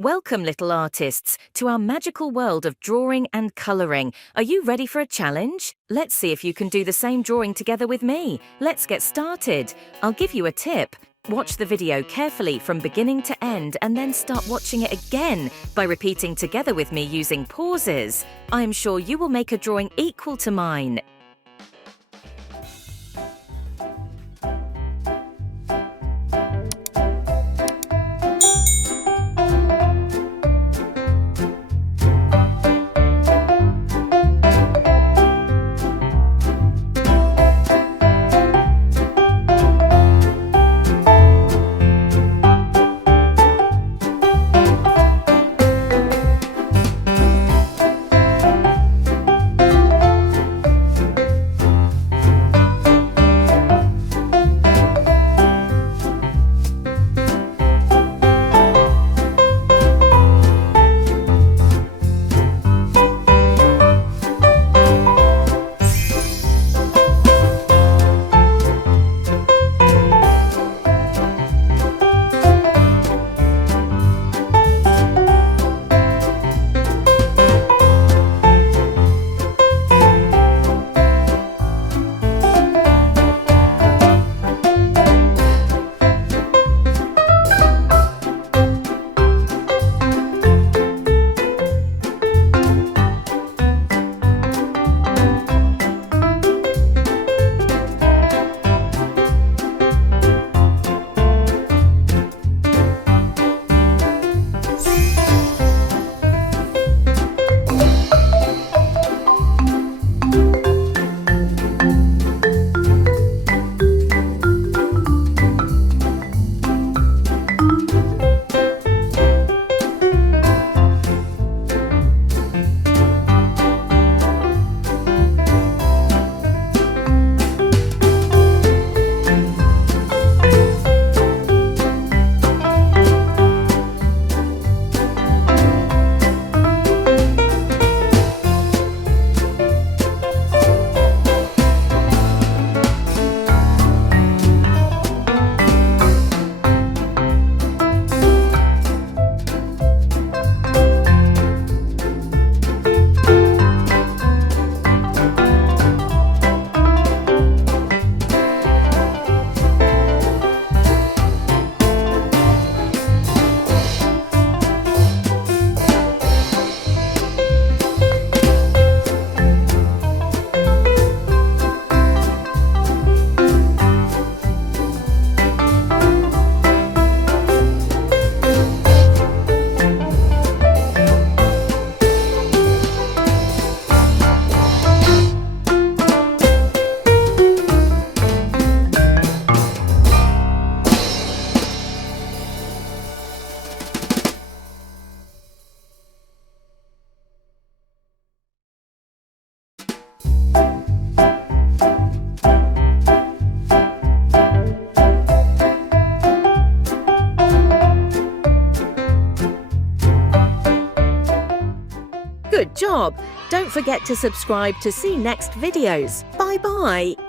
Welcome, little artists, to our magical world of drawing and colouring. Are you ready for a challenge? Let's see if you can do the same drawing together with me. Let's get started. I'll give you a tip. Watch the video carefully from beginning to end and then start watching it again by repeating together with me using pauses. I am sure you will make a drawing equal to mine. Good job! Don't forget to subscribe to see next videos. Bye-bye!